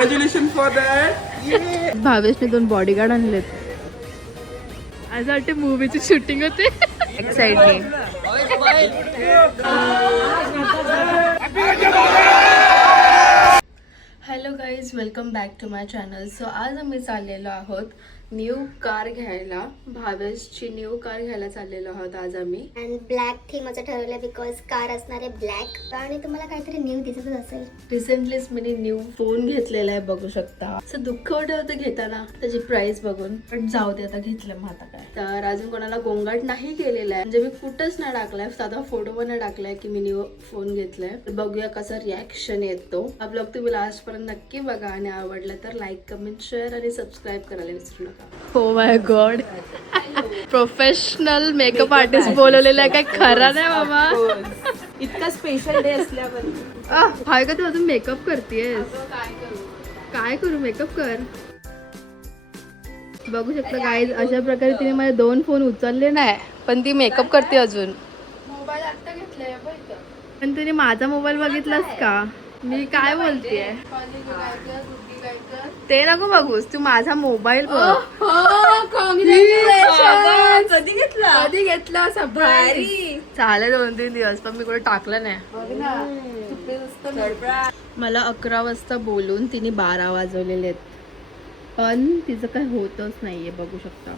Congratulation for that. भावेशने 2 bodyguard आणलेत. आज वाटते मूवीची शूटिंग होते एक साइडने. Hello guys, welcome back to my channel. So आज आम्ही चाललेलो आहोत न्यू कार घ्यायला. भावेशची न्यू कार घ्यायला चाललेलो आहोत आज आम्ही. आणि ब्लॅक थीम असं ठरवलं बिकॉज कार असणार आहे ब्लॅक. आणि तुम्हाला काहीतरी न्यू दिसतच असेल. रिसेंटलीच मी न्यू फोन घेतलेला आहे, बघू शकता. असं दुःख वाटत होतं घेताना त्याची प्राइस बघून, पण जाऊ दे, आता घेतलं मग आता काय. तर अजून कोणाला गोंगाट नाही केलेला आहे, म्हणजे मी कुठंच नाही टाकलाय, साधा फोटो पण नाही टाकलाय की मी न्यू फोन घेतलाय. तर बघूया कसा रिॲक्शन येतो. हा ब्लॉग तुम्ही लास्ट पर्यंत नक्की बघा आणि आवडला तर लाईक, कमेंट, शेअर आणि सबस्क्राईब करायला विसरू नका. हो माय गॉड, प्रोफेशनल मेकअप आर्टिस्ट बोलवलेला आहे, काय खरा नाही बाबा. इतका स्पेशल डे असल्यावर हाय का तू अजून मेकअप करतेस? काय करू, मेकअप कर. बघू शकता गाईज, अशा प्रकारे तिने माझे 2 फोन उचलले नाही, पण ती मेकअप करते अजून. मोबाईल आता घेतलाय पण तिने माझा मोबाईल बघितलास का? मी काय बोलतेय ते नको बघूस, तू माझा मोबाईल बघ. कधी घेतला चालेल 2-3 दिवस, पण मी कुठे टाकलं नाही. मला 11 वाजता बोलून तिने 12 वाजवलेले आहेत, पण तिचं काय होतच नाहीये. बघू शकता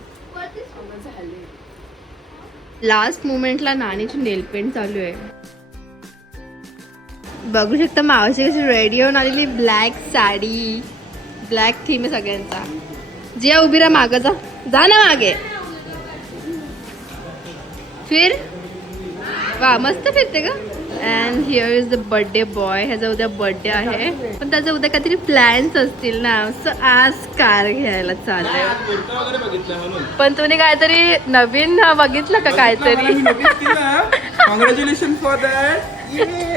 लास्ट मोमेंटला नानीची नेल पेंट चालू आहे. बघू शकता मावशी कशी रेडी होऊन आलेली. ब्लॅक साडी, ब्लॅक थीम आहे सगळ्यांचा. जिया उभी राहा, मागं जा ना मागे. फिर वा, मस्त फिरते का. And here is the birthday boy. ह्याचा उद्या बर्थडे आहे, पण त्याचा उद्या काहीतरी प्लॅन्स असतील ना. सो आज कार घ्यायला चाललंय, पण तुम्ही काहीतरी नवीन बघितलं का काहीतरी? Congratulation for that.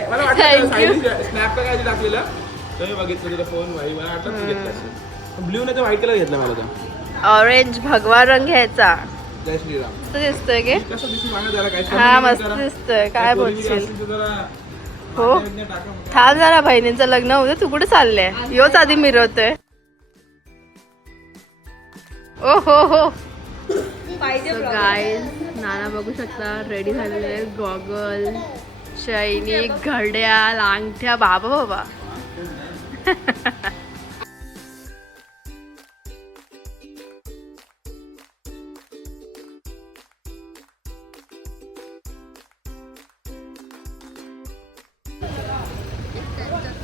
मला वाटतं स्नॅपला काय टाकलेलं तर मी बघितलं तुला फोन. मला वाटलं घेतला ब्ल्यू नाही तर व्हाईट कलर घेतला मला. तर ऑरेंज भगवा रंग घ्यायचा. जय श्रीराम. मस्त दिसतोय की? कसं दिसून सांगा जरा काय. हा मस्त दिसतोय. काय बोलशील? जरा हो थांब जरा, बहिणींचं लग्न होतं, तू कुठे चाललंय? योच आधी मिरवतोय. ओ हो हो गाईज, नाना बघू शकता रेडी झालेले. गॉगल, शैनी, घड्याळ, अंगठ्या. बाबा बाबा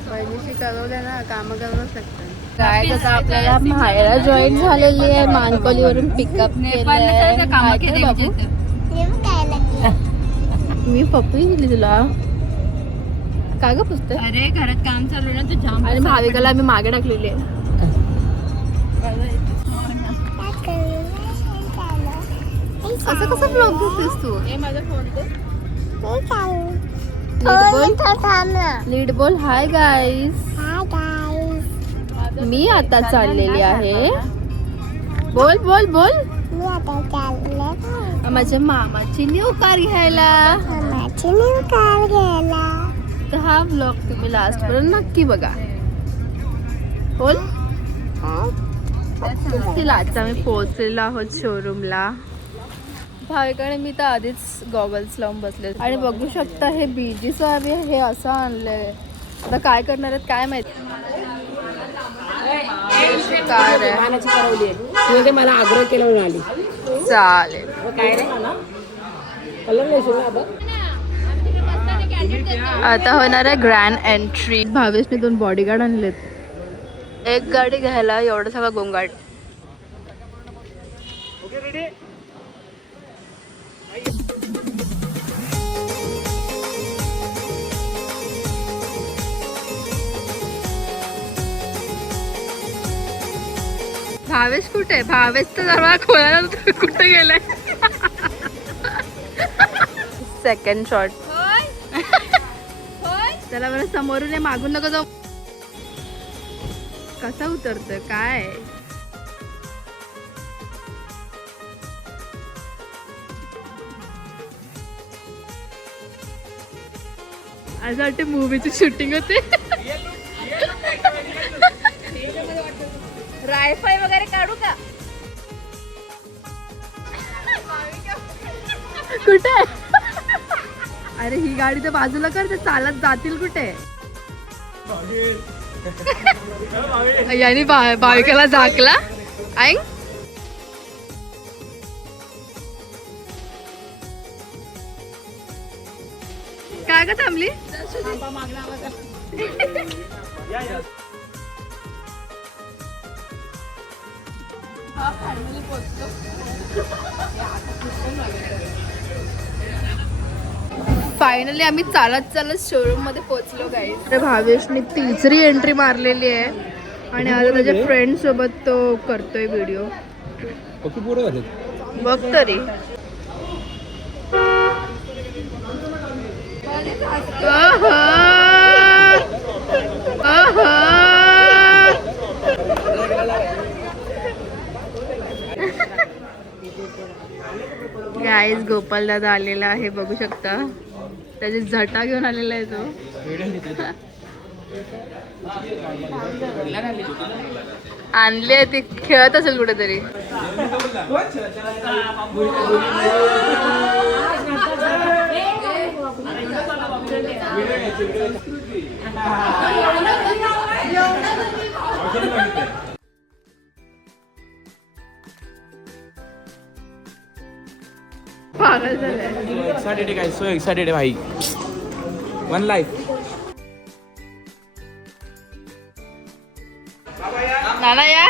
बहिणीशी कळवलं ना, काम करूनच लागतं. काय कसं आपल्याला माहेरा जॉईन झालेली आहे, मानकोलीवरून पिकअप केलंय. मी पप्पी दिली तुला का ग पुस्तक? अरे घरात काम चालू ना, तू जाम. आणि भाविकाला आम्ही मागे टाकलेली आहे. असं कसं ब्लॉग बघतेस तू? माझा फोन लीड बोल. हाय गाईज, मी आता चाललेली आहे. बोल बोल बोल. माझ्या मामाची न्यू कार घ्यायला. तर हा ब्लॉग तुम्ही लास्ट पर्यंत नक्की बघा. बोल. तिला आता आम्ही पोहोचलेलो आहोत शोरूमला. भावेकडे मी तर आधीच गॉगल्स लावून बसले आणि बघू शकता हे बीजीचं आहे. हे असं आणलंय, आता काय करणार आहेत काय माहिती. कार आहे, मला आग्रह केला म्हणून आली. चालेल. काय रे कलर नाही आता होणार आहे ग्रँड एंट्री. भावेशने 2 बॉडीगार्ड आणलेत. एक गाडी घ्यायला एवढं सगळं गोंगाट. भावेश कुठे? भावेश तर दरवाजा खोलायला कुठे गेलाय? Second shot. त्याला बरं समोरून आहे, मागून नको जाऊ. कसा उतरतोय काय? आज वाटते मूवीची शूटिंग होते. रायफाय वगैरे काढू का? कुठे? अरे ही गाडी तर बाजूला कर, ते चालत जातील कुठे? याने भाविकाला झाकला. ऐक काय का थांबली? फायनली आम्ही चालत चालत शोरूम मध्ये पोहोचलो गाईस. तर भावेशने तिसरी एंट्री मारलेली आहे आणि आता त्याच्या फ्रेंड सोबत तो करतोय व्हिडिओ. बघ तरी गाईज गोपाल दादा आलेला आहे, बघू शकता. त्याची झटा घेऊन आलेला आहे तो. आणले ते खेळत असेल कुठेतरी. पागल झालाय. एक्साइटेड आहे गाइस, सो एक्साइटेड आहे भाई. One life. नाना या.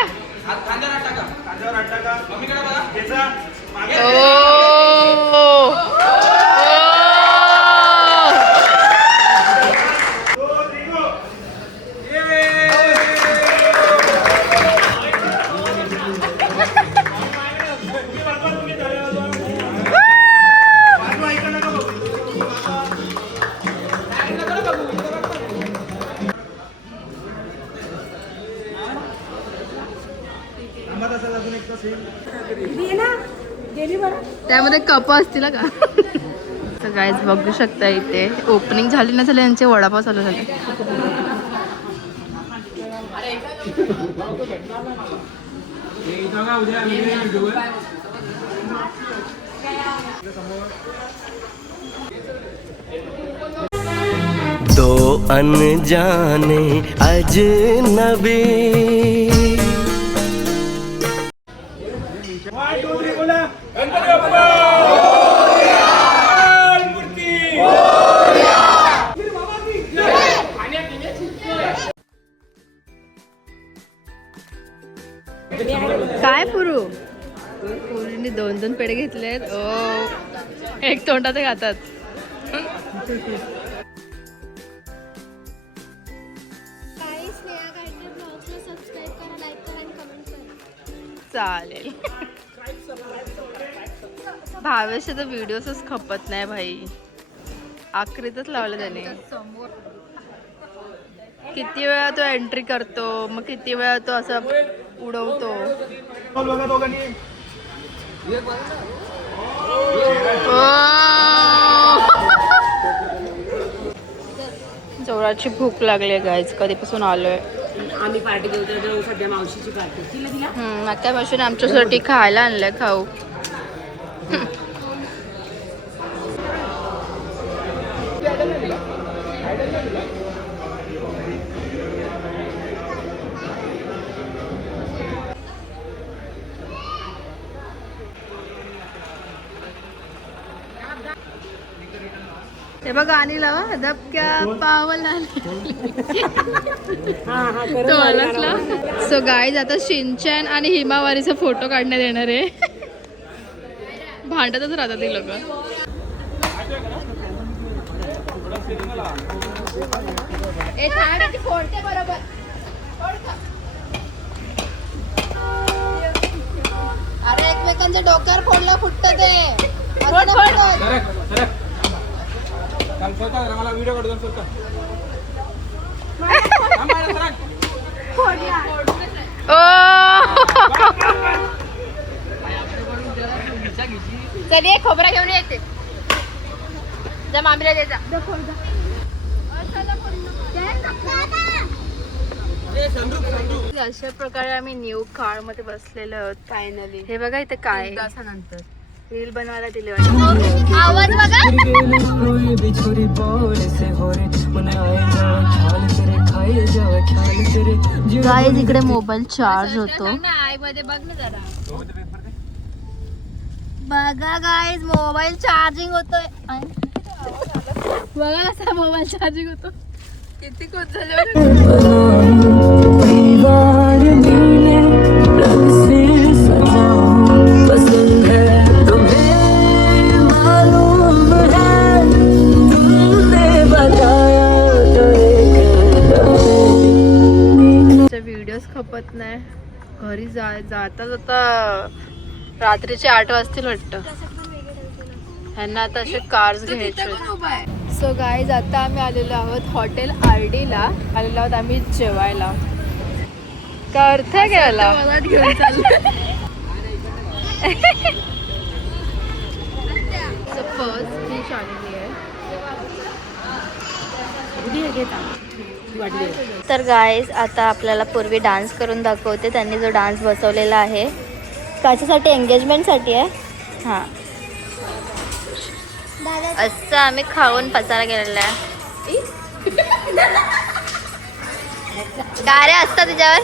त्यामध्ये कप असतील का? तर गाईज बघू शकता इथे ओपनिंग झाली ना, झाले यांचे वडापाव चालू झाले. दो अनजाने अजनबी. काय पुरू पुरीने 2-2 पेढे घेतलेत. ओ एक तोंडात खातात. चालेल. भावेशचे तर व्हिडिओच खपत नाही भाई. आखरीतच लावलं त्याने. किती वेळा तो एंट्री करतो, मग किती वेळा तो असं उडवतो. जोराची भूक लागली गाईज. कधीपासून आलोय. आम्ही पार्टी देऊ सध्या मावशीची पार्टी. आता पासून आमच्यासाठी खायला आणलंय. खाऊ. ते बघ गाणी लावा. धबक्या पावला तो अलगला. सो गाईज आता शिनचॅन आणि हिमावारीचा फोटो काढण्यात येणार आहे. भांडतच राहतात ती लोक. अरे एकमेकांच्या डोक्यावर फोडलं फुटत ते. मला व्हिडिओ काढून चल ये खोबरा घेऊन येते. जा मामीला दे जा. अशा प्रकारे आम्ही न्यू कार मध्ये बसलेलो आहोत फायनली. हे बघा इथे काय तासानंतर रील बनवायला दिले वाटतं. आवाज बघा. गाईज इकडे मोबाईल चार्ज होतो. बघा गाईज मोबाईल चार्जिंग होतोय. बघा कसा मोबाईल चार्जिंग होतो. किती खुश झाले. व्हिडिओज खपत नाही. घरी जाता जाता रात्रीचे 8 वाजतील वाटतं. ह्यांना आता असे कार्स घ्यायचे. सो गाईज आता आम्ही आलेलो आहोत हॉटेल RD ला आलेलो आहोत आम्ही जेवायला. का अर्थ आहे घ्यायला घेऊन फर्स्ट डिश आलेली आहे. तर गाईज आता आपल्याला पूर्वी डान्स करून दाखवते. त्यांनी जो डान्स बसवलेला आहे कशासाठी एंगेजमेंटसाठी आहे. हां असं आम्ही खाऊन पसारा केलेला आहे. काय रे असतं तुझ्यावर.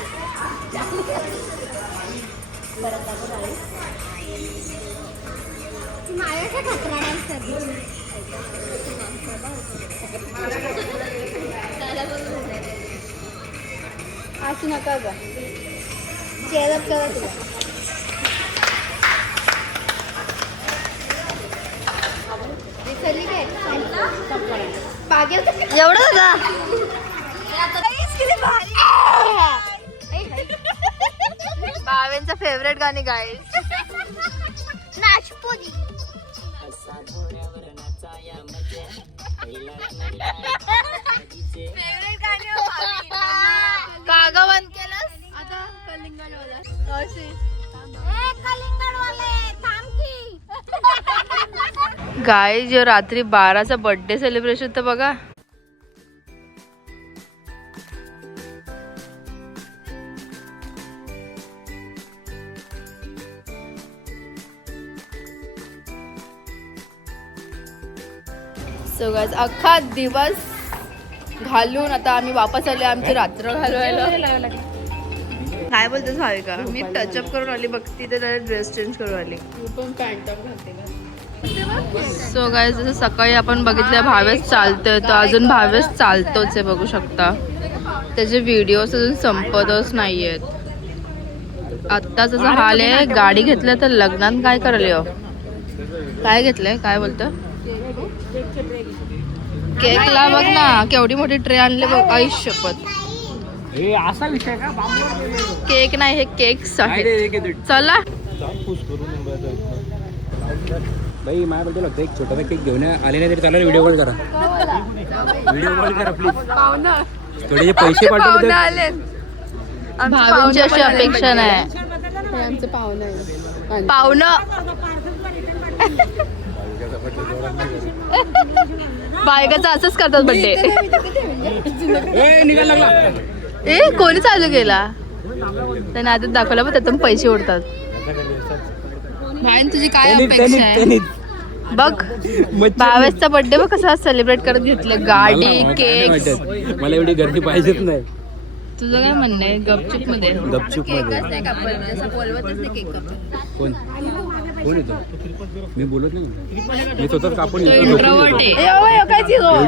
असू नका ग जेवत करा तुला. एवढं होता. बावेंचा फेवरेट गाणी गाईज. कागा बंद केलंस आता. गाय जो रात्री 12चा बर्थडे सेलिब्रेशन तर बघा. सो गाइस अख्खा दिवस घालून आता आम्ही वापस आले आमची रात्र घालवायला. काय बोलतेस भाविका. मी टचअप करून आली बघती तर ड्रेस चेंज करून आली. पण पॅन्ट टॉप घालते. सो गाइस जसं सकाळी आपण बघितलं भावेश चालतोय तो अजून भावेश चालतोच आहे बघू शकता. त्याचे व्हिडिओज अजून संपतच नाहीयेत. आत्ताच असं हाल आहे. गाडी घेतलं तर लग्नात काय करायला हो. काय घेतलंय काय बोलतं. केकला बघ ना केवढी मोठी ट्रे आणले बघ. आयुष्य शपथ. असा विषय का. केक नाही हे केक्स आहेत. चला बाई माझ्या बद्दल होतं एक छोटासा केक घेऊन आले नाही तरी चालेल. व्हिडिओ कॉल करा. व्हिडिओ कॉल करा प्लीज. थोडे पैसे पाठवले. भावांची अशी अपेक्षा नाही. आमचं पाहुणं बायकाचं असंच करतात बड्डे. निघायला लागला. ए कोणी चालू केला. त्याने आधीच दाखवलं पण त्यातून पैसे उडतात. भाई तुझी काय अपेक्षा आहे बघ. भावेशचा बर्थडे बघ कसा सेलिब्रेट करत घेतलं. गाडी केक. मला एवढी गर्दी पाहिजेच नाही. तुझं काय म्हणणं आहे. गपचूप मध्ये गपचूप मध्ये कोण कोण येतो. मी बोलत नाही. मी स्वतःच कापून एवढी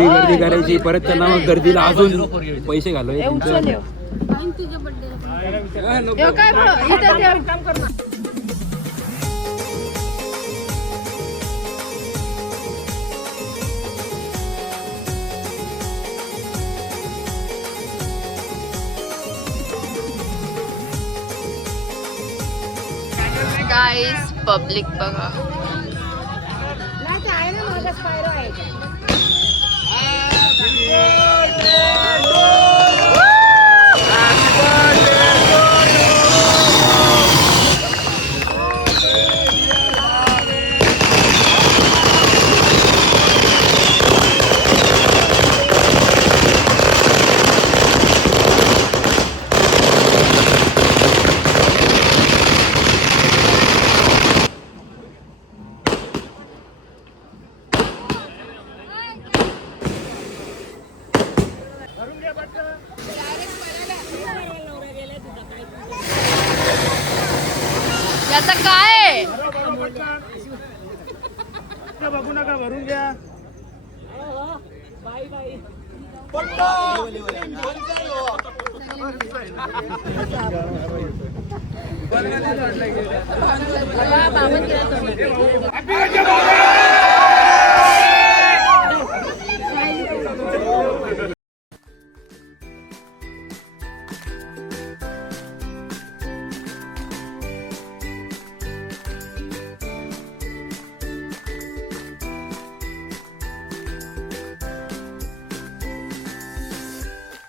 गर्दी करायची परत त्यांना गर्दीला अजून पैसे घालवायचे. गाइस पब्लिक बघा. आता काय आहे? बघू नका भरून घ्या.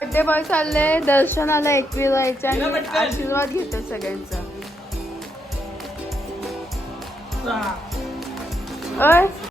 बर्थडे बॉय चालले दर्शनाला एकवी जायचे आणि आशीर्वाद घेतात सगळ्यांचा.